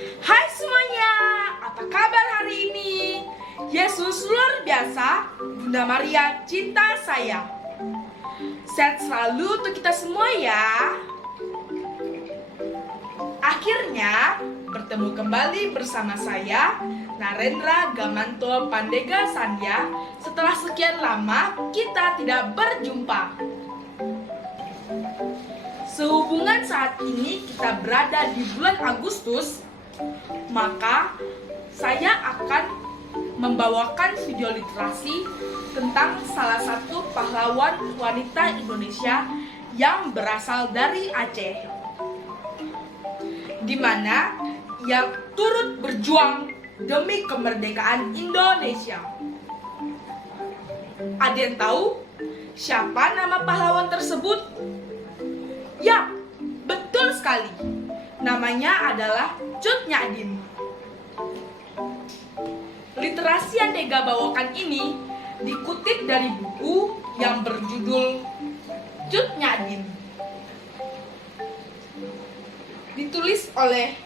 Hai semuanya, apa kabar hari ini? Yesus luar biasa, Bunda Maria cinta saya. Sehat selalu untuk kita semua ya. Akhirnya bertemu kembali bersama saya, Narendra Gamanto Pandega Sandya. Setelah sekian lama kita tidak berjumpa. Sehubungan saat ini kita berada di bulan Agustus, maka saya akan membawakan video literasi tentang salah satu pahlawan wanita Indonesia yang berasal dari Aceh, di mana ia turut berjuang demi kemerdekaan Indonesia. Ada yang tahu siapa nama pahlawan tersebut? Ya, betul sekali. Namanya adalah Cut Nyak Dien. Literasi yang Dega bawakan ini dikutip dari buku yang berjudul Cut Nyak Dien. Ditulis oleh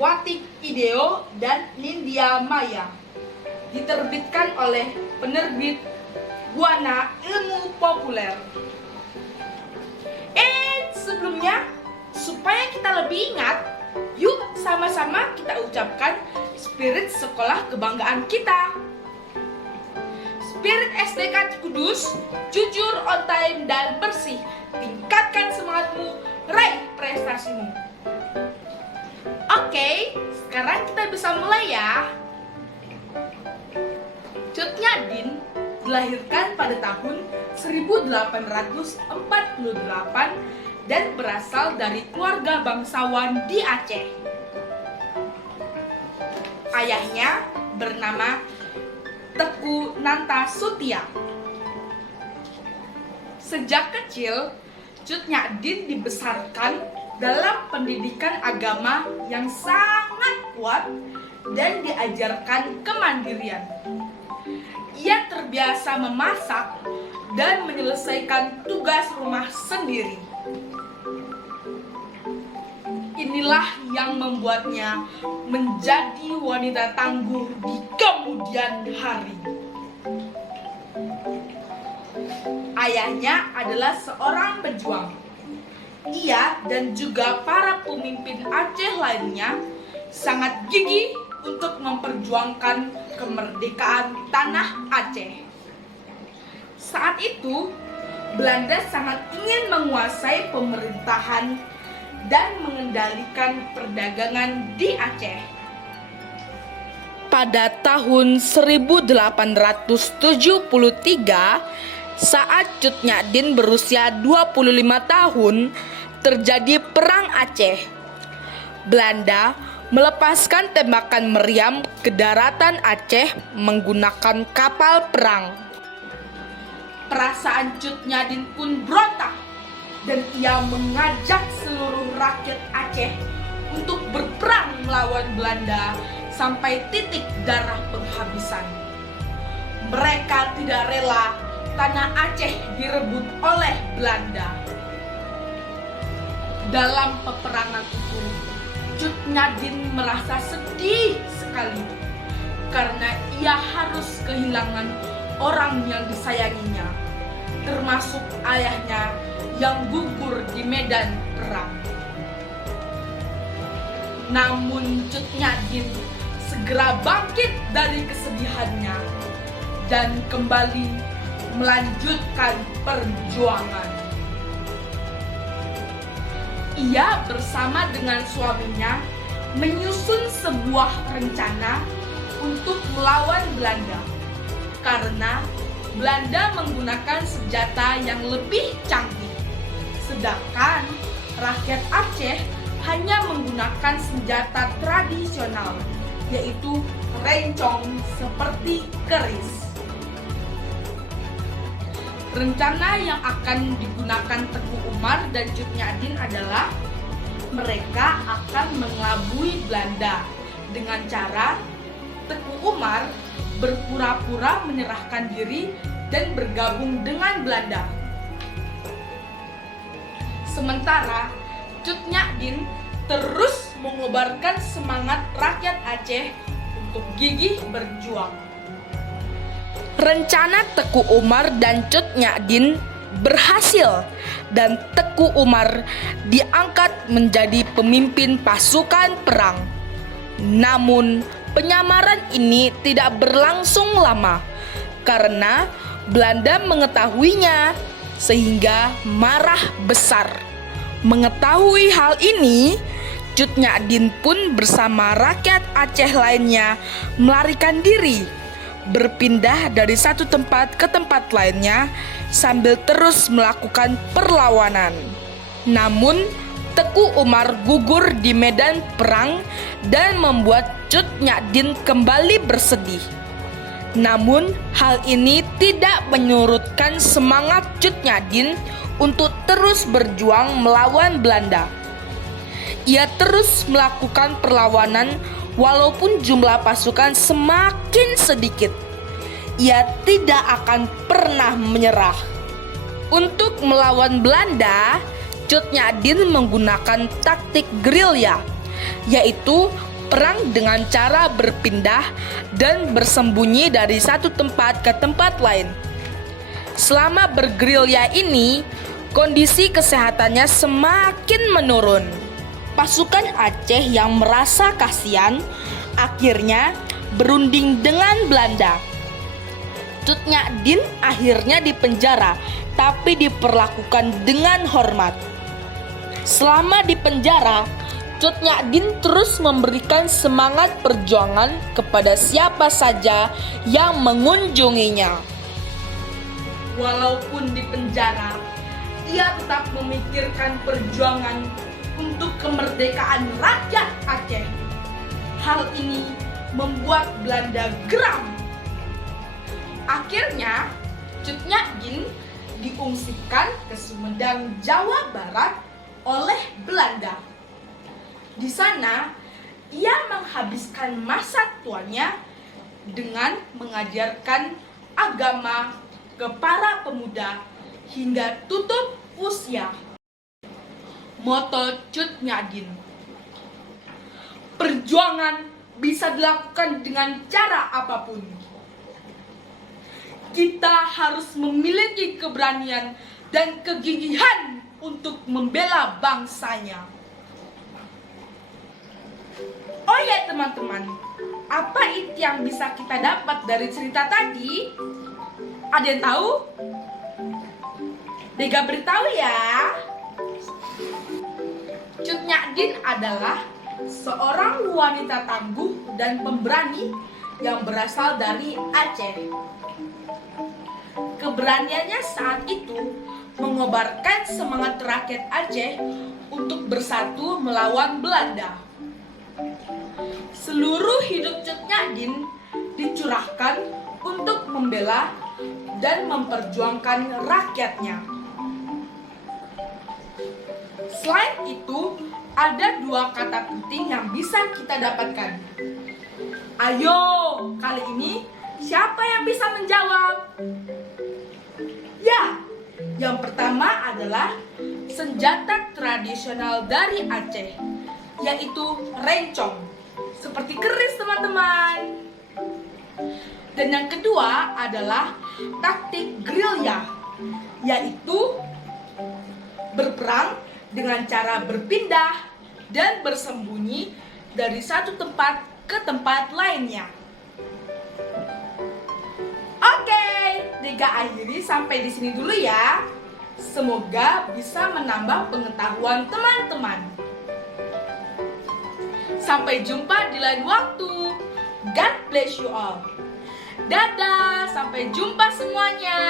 Watik Ideo dan Nindya Maya. Diterbitkan oleh penerbit Buana Ilmu Populer. Sebelumnya, supaya kita lebih ingat, yuk sama-sama kita ucapkan spirit sekolah kebanggaan kita. Spirit SDK Kudus, jujur, on time, dan bersih. Tingkatkan semangatmu, raih prestasimu. Oke, sekarang kita bisa mulai ya. Cut Nyak Dien dilahirkan pada tahun 1848 dan berasal dari keluarga bangsawan di Aceh. Ayahnya bernama Teku Nanta Sutia. Sejak kecil, Cut Nyak Dien dibesarkan dalam pendidikan agama yang sangat kuat dan diajarkan kemandirian. Ia terbiasa memasak dan menyelesaikan tugas rumah sendiri. Inilah yang membuatnya menjadi wanita tangguh di kemudian hari. Ayahnya adalah seorang pejuang. Ia dan juga para pemimpin Aceh lainnya sangat gigih untuk memperjuangkan kemerdekaan tanah Aceh. Saat itu, Belanda sangat ingin menguasai pemerintahan dan mengendalikan perdagangan di Aceh. Pada tahun 1873, saat Cut Nyak Dien berusia 25 tahun, terjadi Perang Aceh. Belanda melepaskan tembakan meriam ke daratan Aceh menggunakan kapal perang. Perasaan Cut Nyak Dien pun berontak dan ia mengajak seluruh rakyat Aceh untuk berperang melawan Belanda sampai titik darah penghabisan. Mereka tidak rela tanah Aceh direbut oleh Belanda. Dalam peperangan itu, Cut Nyak Dien merasa sedih sekali karena ia harus kehilangan orang yang disayanginya, termasuk ayahnya yang gugur di medan perang. Namun Cut Nyak Dien segera bangkit dari kesedihannya dan kembali melanjutkan perjuangan. Ia bersama dengan suaminya menyusun sebuah rencana untuk melawan Belanda karena Belanda menggunakan senjata yang lebih canggih. Sedangkan rakyat Aceh hanya menggunakan senjata tradisional, yaitu rencong seperti keris. Rencana yang akan digunakan Teku Umar dan Cut Nyak Dien adalah mereka akan mengelabui Belanda dengan cara Teku Umar berpura-pura menyerahkan diri dan bergabung dengan Belanda. Sementara Cut Nyak Dien terus mengobarkan semangat rakyat Aceh untuk gigih berjuang. Rencana Teku Umar dan Cut Nyak berhasil dan Teku Umar diangkat menjadi pemimpin pasukan perang. Namun penyamaran ini tidak berlangsung lama karena Belanda mengetahuinya sehingga marah besar. Mengetahui hal ini, Cut Nyak pun bersama rakyat Aceh lainnya melarikan diri, berpindah dari satu tempat ke tempat lainnya sambil terus melakukan perlawanan. Namun Teku Umar gugur di medan perang dan membuat Cut Nyak kembali bersedih. Namun hal ini tidak menyurutkan semangat Cut Nyak untuk terus berjuang melawan Belanda. Ia terus melakukan perlawanan walaupun jumlah pasukan semakin sedikit. Ia tidak akan pernah menyerah. Untuk melawan Belanda, Cut Nyak menggunakan taktik gerilya, yaitu perang dengan cara berpindah dan bersembunyi dari satu tempat ke tempat lain. Selama bergerilya ini, kondisi kesehatannya semakin menurun. Pasukan Aceh yang merasa kasihan akhirnya berunding dengan Belanda. Cut Nyak akhirnya dipenjara, tapi diperlakukan dengan hormat. Selama di penjara, Cut Nyak terus memberikan semangat perjuangan kepada siapa saja yang mengunjunginya. Walaupun di penjara, ia tetap memikirkan perjuangan untuk kemerdekaan rakyat Aceh. Hal ini membuat Belanda geram. Akhirnya, Cut Nyak diungsikan ke Sumedang, Jawa Barat oleh Belanda. Di sana, ia menghabiskan masa tuanya dengan mengajarkan agama ke para pemuda hingga tutup usia. Moto Cut Nyak, perjuangan bisa dilakukan dengan cara apapun. Kita harus memiliki keberanian dan kegigihan untuk membela bangsanya. Oh ya teman-teman, apa itu yang bisa kita dapat dari cerita tadi? Ada yang tahu? Dega beritahu ya. Cut Nyak adalah seorang wanita tangguh dan pemberani yang berasal dari Aceh. Keberaniannya saat itu mengobarkan semangat rakyat Aceh untuk bersatu melawan Belanda. Seluruh hidup Cut Nyak dicurahkan untuk membela dan memperjuangkan rakyatnya. Selain itu, ada dua kata penting yang bisa kita dapatkan. Ayo, kali ini siapa yang bisa menjawab? Ya, yang pertama adalah senjata tradisional dari Aceh, yaitu rencong, seperti keris teman-teman. Dan yang kedua adalah taktik gerilya, yaitu berperang dengan cara berpindah dan bersembunyi dari satu tempat ke tempat lainnya. Dega akhiri sampai di sini dulu ya. Semoga bisa menambah pengetahuan teman-teman. Sampai jumpa di lain waktu. God bless you all. Dadah, sampai jumpa semuanya.